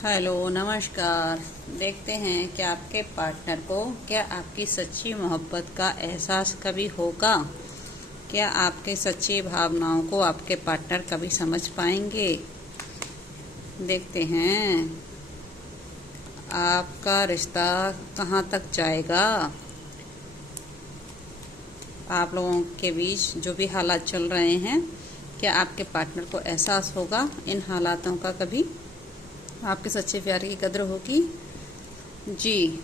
Hello नमस्कार। देखते हैं कि आपके पार्टनर को क्या आपकी सच्ची मोहब्बत का एहसास कभी होगा। क्या आपके सच्ची भावनाओं को आपके पार्टनर कभी समझ पाएंगे। देखते हैं आपका रिश्ता कहाँ तक जाएगा। आप लोगों के बीच जो भी हालात चल रहे हैं, क्या आपके पार्टनर को एहसास होगा इन हालातों का कभी। आपके सच्चे प्यार की कदर होगी। जी,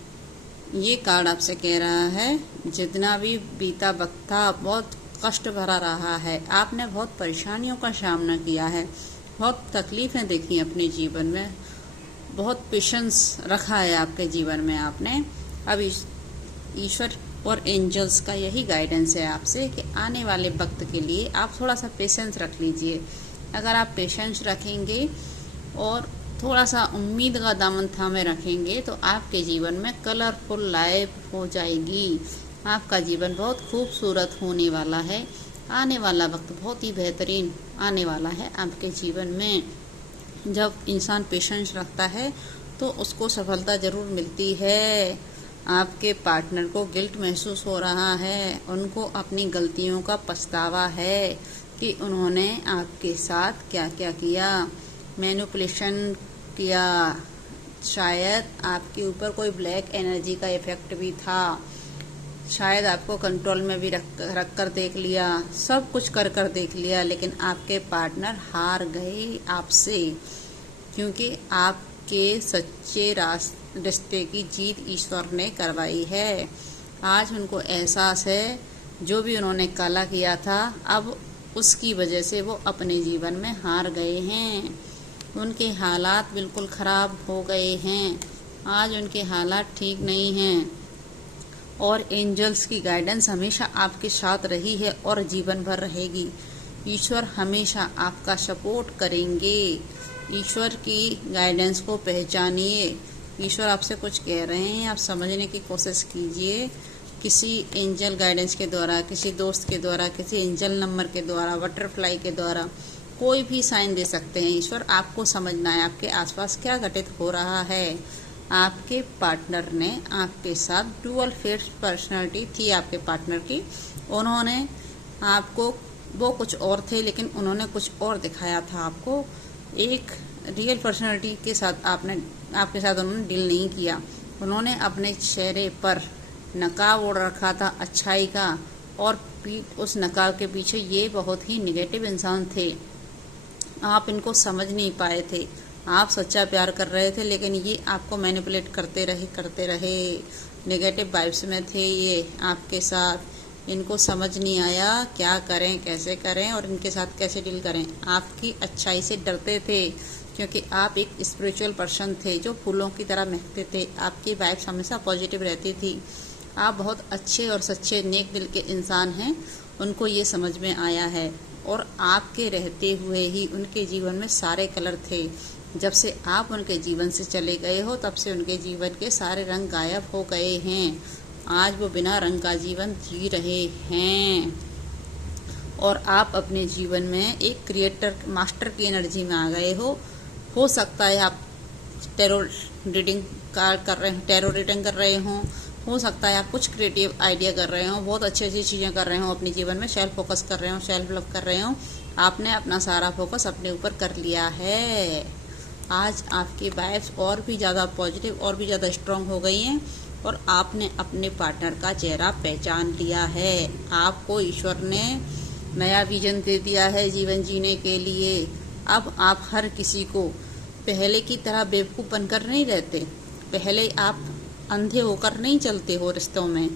ये कार्ड आपसे कह रहा है, जितना भी बीता वक्त था बहुत कष्ट भरा रहा है। आपने बहुत परेशानियों का सामना किया है, बहुत तकलीफ़ें देखी अपने जीवन में, बहुत पेशेंस रखा है आपके जीवन में आपने। अब ईश्वर और एंजल्स का यही गाइडेंस है आपसे कि आने वाले वक्त के लिए आप थोड़ा सा पेशेंस रख लीजिए। अगर आप पेशेंस रखेंगे और थोड़ा सा उम्मीद का दामन थामे रखेंगे तो आपके जीवन में कलरफुल लाइफ हो जाएगी। आपका जीवन बहुत खूबसूरत होने वाला है। आने वाला वक्त बहुत ही बेहतरीन आने वाला है आपके जीवन में। जब इंसान पेशेंस रखता है तो उसको सफलता ज़रूर मिलती है। आपके पार्टनर को गिल्ट महसूस हो रहा है, उनको अपनी गलतियों का पछतावा है कि उन्होंने आपके साथ क्या क्या किया, मैनिपुलेशन किया। शायद आपके ऊपर कोई ब्लैक एनर्जी का इफेक्ट भी था, शायद आपको कंट्रोल में भी रख कर देख लिया, सब कुछ कर कर देख लिया, लेकिन आपके पार्टनर हार गए आपसे, क्योंकि आपके सच्चे रिश्ते की जीत ईश्वर ने करवाई है। आज उनको एहसास है जो भी उन्होंने काला किया था, अब उसकी वजह से वो अपने जीवन में हार गए हैं। उनके हालात बिल्कुल ख़राब हो गए हैं। आज उनके हालात ठीक नहीं हैं और एंजल्स की गाइडेंस हमेशा आपके साथ रही है और जीवन भर रहेगी। ईश्वर हमेशा आपका सपोर्ट करेंगे। ईश्वर की गाइडेंस को पहचानिए। ईश्वर आपसे कुछ कह रहे हैं, आप समझने की कोशिश कीजिए। किसी एंजल गाइडेंस के द्वारा, किसी दोस्त के द्वारा, किसी एंजल नंबर के द्वारा, बटरफ्लाई के द्वारा कोई भी साइन दे सकते हैं। ईश्वर आपको समझना है आपके आसपास क्या घटित हो रहा है। आपके पार्टनर ने आपके साथ डुअल फेस पर्सनालिटी थी आपके पार्टनर की। उन्होंने आपको, वो कुछ और थे लेकिन उन्होंने कुछ और दिखाया था आपको। एक रियल पर्सनालिटी के साथ आपके साथ उन्होंने डील नहीं किया। उन्होंने अपने चेहरे पर नकाब ओढ़ रखा था अच्छाई का, और उस नकाब के पीछे ये बहुत ही निगेटिव इंसान थे। आप इनको समझ नहीं पाए थे। आप सच्चा प्यार कर रहे थे लेकिन ये आपको मैनिपुलेट करते रहे। नेगेटिव वाइब्स में थे ये आपके साथ। इनको समझ नहीं आया क्या करें, कैसे करें और इनके साथ कैसे डील करें। आपकी अच्छाई से डरते थे क्योंकि आप एक स्पिरिचुअल पर्सन थे जो फूलों की तरह महकते थे। आपकी वाइब्स हमेशा पॉजिटिव रहती थी। आप बहुत अच्छे और सच्चे नेक दिल के इंसान हैं। उनको ये समझ में आया है और आपके रहते हुए ही उनके जीवन में सारे कलर थे। जब से आप उनके जीवन से चले गए हो तब से उनके जीवन के सारे रंग गायब हो गए हैं। आज वो बिना रंग का जीवन जी रहे हैं और आप अपने जीवन में एक क्रिएटर मास्टर की एनर्जी में आ गए हो सकता है आप टैरो रीडिंग कर रहे हो सकता है आप कुछ क्रिएटिव आइडिया कर रहे हो, बहुत अच्छी अच्छी चीज़ें कर रहे हो अपने जीवन में, सेल्फ फोकस कर रहे हो, सेल्फ लव कर रहे हो। आपने अपना सारा फोकस अपने ऊपर कर लिया है। आज आपकी वाइब्स और भी ज़्यादा पॉजिटिव और भी ज़्यादा स्ट्रांग हो गई हैं और आपने अपने पार्टनर का चेहरा पहचान लिया है। आपको ईश्वर ने नया विजन दे दिया है जीवन जीने के लिए। अब आप हर किसी को पहले की तरह बेवकूफ़ बनकर नहीं रहते। पहले आप अंधे होकर नहीं चलते हो रिश्तों में,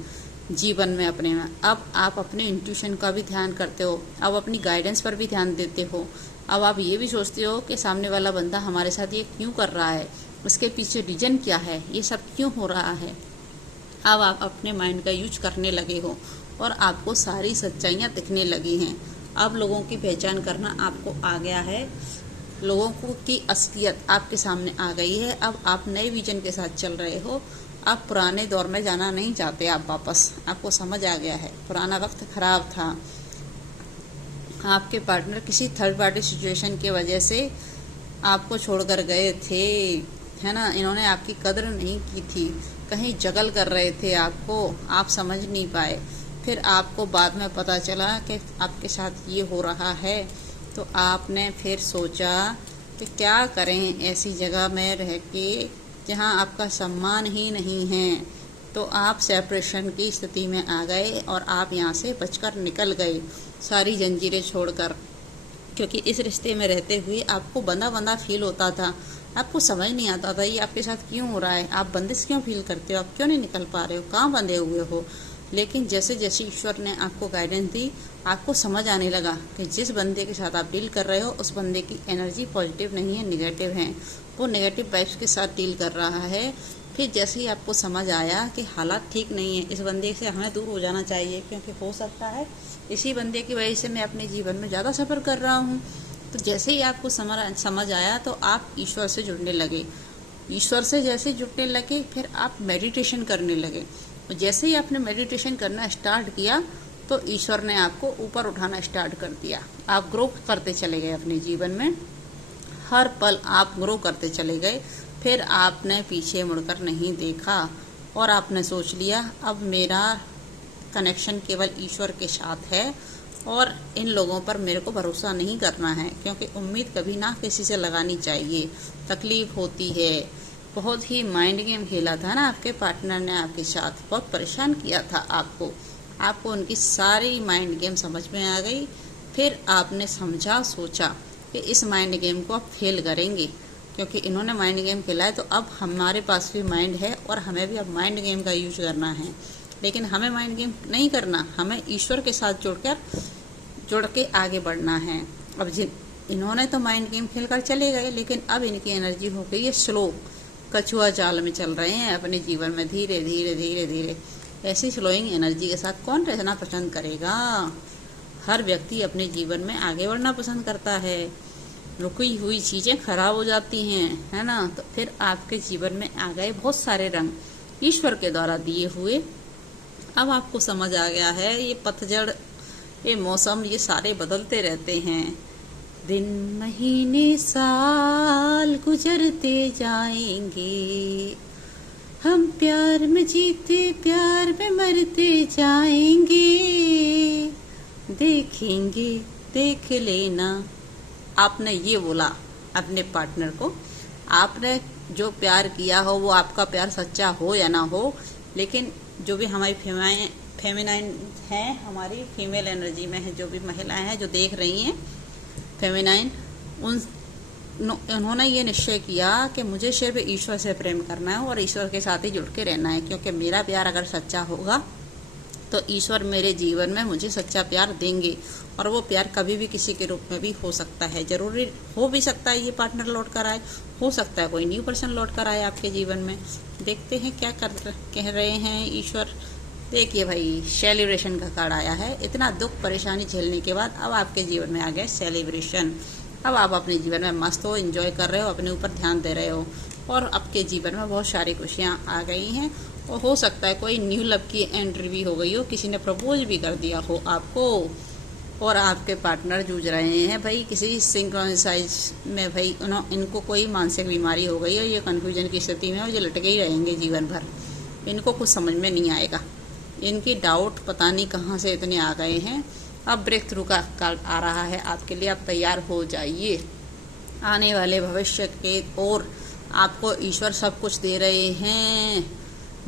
जीवन में अपने में। अब आप अपने इंट्यूशन का भी ध्यान करते हो, अब अपनी गाइडेंस पर भी ध्यान देते हो। अब आप ये भी सोचते हो कि सामने वाला बंदा हमारे साथ ये क्यों कर रहा है, उसके पीछे रीजन क्या है, ये सब क्यों हो रहा है। अब आप अपने माइंड का यूज करने लगे हो और आपको सारी सच्चाइयाँ दिखने लगी हैं। अब लोगों की पहचान करना आपको आ गया है। लोगों की असलियत आपके सामने आ गई है। अब आप नए विजन के साथ चल रहे हो। आप पुराने दौर में जाना नहीं चाहते। आप वापस, आपको समझ आ गया है पुराना वक्त खराब था। आपके पार्टनर किसी थर्ड पार्टी सिचुएशन की वजह से आपको छोड़कर गए थे। है ना, इन्होंने आपकी कदर नहीं की थी, कहीं जगल कर रहे थे आपको, आप समझ नहीं पाए। फिर आपको बाद में पता चला कि आपके साथ ये हो रहा है, तो आपने फिर सोचा कि क्या करें ऐसी जगह में रह के जहाँ आपका सम्मान ही नहीं है। तो आप सेपरेशन की स्थिति में आ गए और आप यहाँ से बचकर निकल गए, सारी जंजीरें छोड़कर। क्योंकि इस रिश्ते में रहते हुए आपको बंधा बंधा फील होता था, आपको समझ नहीं आता था ये आपके साथ क्यों हो रहा है, आप बंदिश क्यों फील करते हो, आप क्यों नहीं निकल पा रहे हो, कहाँ बंधे हुए हो। लेकिन जैसे जैसे ईश्वर ने आपको गाइडेंस दी, आपको समझ आने लगा कि जिस बंदे के साथ आप डील कर रहे हो उस बंदे की एनर्जी पॉजिटिव नहीं है, निगेटिव है, वो नेगेटिव वाइब्स के साथ डील कर रहा है। फिर जैसे ही आपको समझ आया कि हालात ठीक नहीं है, इस बंदे से हमें दूर हो जाना चाहिए, क्योंकि हो सकता है इसी बंदे की वजह से मैं अपने जीवन में ज़्यादा सफ़र कर रहा हूँ। तो जैसे ही आपको समझ आया तो आप ईश्वर से जुड़ने लगे। ईश्वर से जैसे जुड़ने लगे फिर आप मेडिटेशन करने लगे। जैसे ही आपने मेडिटेशन करना स्टार्ट किया तो ईश्वर ने आपको ऊपर उठाना स्टार्ट कर दिया। आप ग्रो करते चले गए अपने जीवन में, हर पल आप ग्रो करते चले गए। फिर आपने पीछे मुड़कर नहीं देखा और आपने सोच लिया अब मेरा कनेक्शन केवल ईश्वर के साथ है और इन लोगों पर मेरे को भरोसा नहीं करना है, क्योंकि उम्मीद कभी ना किसी से लगानी चाहिए, तकलीफ होती है। बहुत ही माइंड गेम खेला था ना आपके पार्टनर ने आपके साथ, बहुत परेशान किया था आपको उनकी सारी माइंड गेम समझ में आ गई। फिर आपने समझा, सोचा कि इस माइंड गेम को अब फेल करेंगे, क्योंकि इन्होंने माइंड गेम खेला है तो अब हमारे पास भी माइंड है और हमें भी अब माइंड गेम का यूज करना है। लेकिन हमें माइंड गेम नहीं करना, हमें ईश्वर के साथ जुड़ के आगे बढ़ना है। अब इन्होंने तो माइंड गेम खेलकर चले गए, लेकिन अब इनकी एनर्जी हो गई है स्लो, कछुआ चाल में चल रहे हैं अपने जीवन में, धीरे धीरे धीरे धीरे। ऐसी स्लोइंग एनर्जी के साथ कौन रहना पसंद करेगा। हर व्यक्ति अपने जीवन में आगे बढ़ना पसंद करता है, रुकी हुई चीज़ें खराब हो जाती हैं, है ना। तो फिर आपके जीवन में आ गए बहुत सारे रंग ईश्वर के द्वारा दिए हुए। अब आपको समझ आ गया है ये पतझड़, ये मौसम, ये सारे बदलते रहते हैं। दिन महीने साल गुजरते जाएंगे, हम प्यार में जीते प्यार में मरते जाएंगे, देखेंगे देख लेना। आपने ये बोला अपने पार्टनर को, आपने जो प्यार किया हो वो आपका प्यार सच्चा हो या ना हो, लेकिन जो भी हमारी फेमिनाइन हैं, हमारी फीमेल एनर्जी में है, जो भी महिलाएं हैं जो देख रही हैं फेमिनाइन, उन्होंने ये निश्चय किया कि मुझे सिर्फ ईश्वर से प्रेम करना है और ईश्वर के साथ ही जुड़ के रहना है, क्योंकि मेरा प्यार अगर सच्चा होगा तो ईश्वर मेरे जीवन में मुझे सच्चा प्यार देंगे। और वो प्यार कभी भी किसी के रूप में भी हो सकता है, जरूरी हो भी सकता है ये पार्टनर लौट कर आए, हो सकता है कोई न्यू पर्सन लौट कर आए आपके जीवन में। देखते हैं क्या कह रहे हैं ईश्वर। देखिए भाई, सेलिब्रेशन का कार्ड आया है। इतना दुख परेशानी झेलने के बाद अब आपके जीवन में आ गया सेलिब्रेशन। अब आप अपने जीवन में मस्त हो, एंजॉय कर रहे हो, अपने ऊपर ध्यान दे रहे हो और आपके जीवन में बहुत सारी खुशियाँ आ गई हैं। और हो सकता है कोई न्यू लव की एंट्री भी हो गई हो, किसी ने प्रपोज भी कर दिया हो आपको और आपके पार्टनर जूझ रहे हैं भाई किसी सिंक्रोनाइज में। भाई इनको कोई मानसिक बीमारी हो गई है, ये कन्फ्यूजन की स्थिति में और ये लटके ही रहेंगे जीवन भर, इनको कुछ समझ में नहीं आएगा। इनकी डाउट पता नहीं कहाँ से इतने आ गए हैं। अब ब्रेक थ्रू का कार्ड आ रहा है आपके लिए, आप तैयार हो जाइए। आने वाले भविष्य के और आपको ईश्वर सब कुछ दे रहे हैं,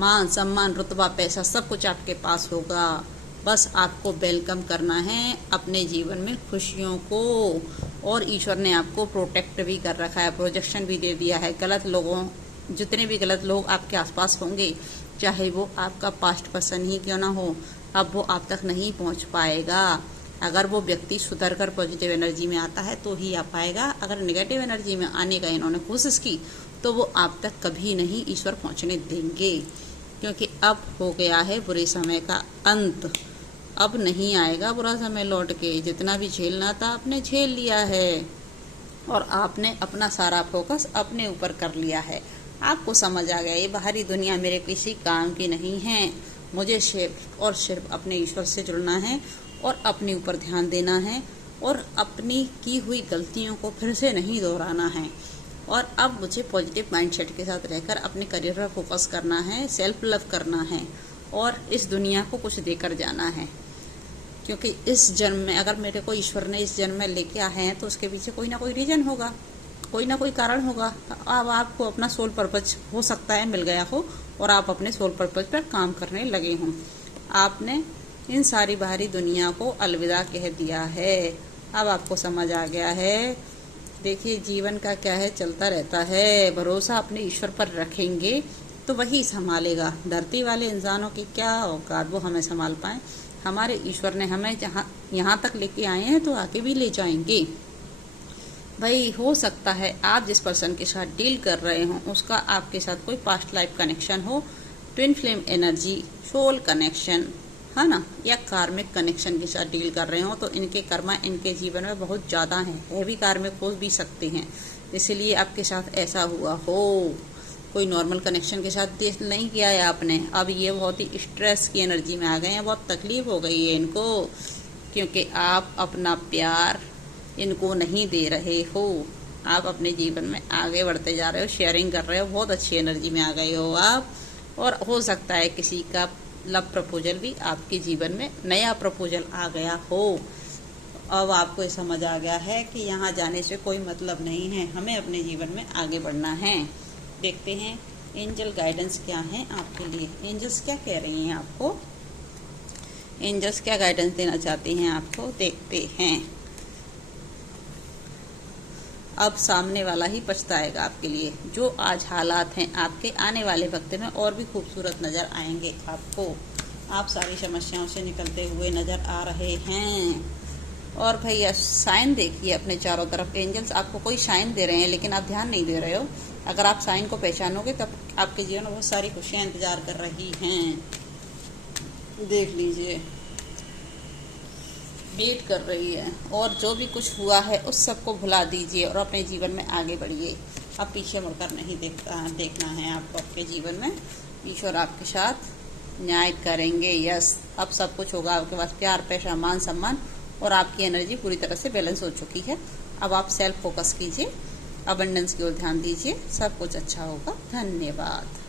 मान सम्मान रुतबा पैसा सब कुछ आपके पास होगा। बस आपको वेलकम करना है अपने जीवन में खुशियों को। और ईश्वर ने आपको प्रोटेक्ट भी कर रखा है, प्रोजेक्शन भी दे दिया है। गलत लोगों, जितने भी गलत लोग आपके आसपास होंगे, चाहे वो आपका पास्ट पर्सन ही क्यों ना हो, अब वो आप तक नहीं पहुंच पाएगा। अगर वो व्यक्ति सुधर कर पॉजिटिव एनर्जी में आता है तो ही आ पाएगा। अगर नेगेटिव एनर्जी में आने का इन्होंने कोशिश की तो वो आप तक कभी नहीं ईश्वर पहुंचने देंगे, क्योंकि अब हो गया है बुरे समय का अंत। अब नहीं आएगा बुरा समय लौट के। जितना भी झेलना था आपने झेल लिया है और आपने अपना सारा फोकस अपने ऊपर कर लिया है। आपको समझ आ गया ये बाहरी दुनिया मेरे किसी काम की नहीं है, मुझे सिर्फ और सिर्फ अपने ईश्वर से जुड़ना है और अपने ऊपर ध्यान देना है और अपनी की हुई गलतियों को फिर से नहीं दोहराना है। और अब मुझे पॉजिटिव माइंडसेट के साथ रहकर अपने करियर पर फोकस करना है, सेल्फ लव करना है और इस दुनिया को कुछ देकर जाना है। क्योंकि इस जन्म में अगर मेरे को ईश्वर ने इस जन्म में लेके आए हैं तो उसके पीछे कोई ना कोई रीजन होगा, कोई ना कोई कारण होगा। अब आपको अपना सोल पर्पज हो सकता है मिल गया हो और आप अपने सोल पर्पज पर काम करने लगे हों। आपने इन सारी बाहरी दुनिया को अलविदा कह दिया है। अब आपको समझ आ गया है। देखिए जीवन का क्या है, चलता रहता है। भरोसा अपने ईश्वर पर रखेंगे तो वही संभालेगा। धरती वाले इंसानों की क्या औकात वो हमें संभाल पाए। हमारे ईश्वर ने हमें जहाँ यहाँ तक लेके आए हैं तो आगे भी ले जाएंगे। भाई हो सकता है आप जिस पर्सन के साथ डील कर रहे हो उसका आपके साथ कोई पास्ट लाइफ कनेक्शन हो, twin flame energy, soul connection है ना, या कार्मिक कनेक्शन के साथ डील कर रहे हो तो इनके कर्मा इनके जीवन में बहुत ज़्यादा है भी कार्मिक हो भी सकते हैं, इसीलिए आपके साथ ऐसा हुआ हो। कोई नॉर्मल कनेक्शन के साथ डील नहीं किया है आपने। अब ये बहुत ही स्ट्रेस की एनर्जी में आ गए हैं, बहुत तकलीफ हो गई है इनको, क्योंकि आप अपना प्यार इनको नहीं दे रहे हो। आप अपने जीवन में आगे बढ़ते जा रहे हो, शेयरिंग कर रहे हो, बहुत अच्छी एनर्जी में आ गए हो आप। और हो सकता है किसी का लव प्रपोजल भी आपके जीवन में नया प्रपोजल आ गया हो। अब आपको समझ आ गया है कि यहाँ जाने से कोई मतलब नहीं है, हमें अपने जीवन में आगे बढ़ना है। देखते हैं एंजल गाइडेंस क्या है आपके लिए। एंजल्स क्या कह रही हैं आपको, एंजल्स क्या गाइडेंस देना चाहती हैं आपको, देखते हैं। अब सामने वाला ही पछताएगा आपके लिए। जो आज हालात हैं आपके आने वाले वक्त में और भी खूबसूरत नज़र आएंगे आपको। आप सारी समस्याओं से निकलते हुए नज़र आ रहे हैं। और भैया साइन देखिए अपने चारों तरफ। एंजल्स आपको कोई साइन दे रहे हैं लेकिन आप ध्यान नहीं दे रहे हो। अगर आप साइन को पहचानोगे तब आपके जीवन में बहुत सारी खुशियाँ इंतजार कर रही हैं। देख लीजिए, वेट कर रही है। और जो भी कुछ हुआ है उस सबको भुला दीजिए और अपने जीवन में आगे बढ़िए। अब पीछे मुड़कर नहीं देखना है आपको। आपके जीवन में ईश्वर आपके साथ न्याय करेंगे। यस, अब सब कुछ होगा आपके पास, प्यार, पैसा, मान सम्मान, और आपकी एनर्जी पूरी तरह से बैलेंस हो चुकी है। अब आप सेल्फ फोकस कीजिए, अबंडेंस की ओर ध्यान दीजिए, सब कुछ अच्छा होगा। धन्यवाद।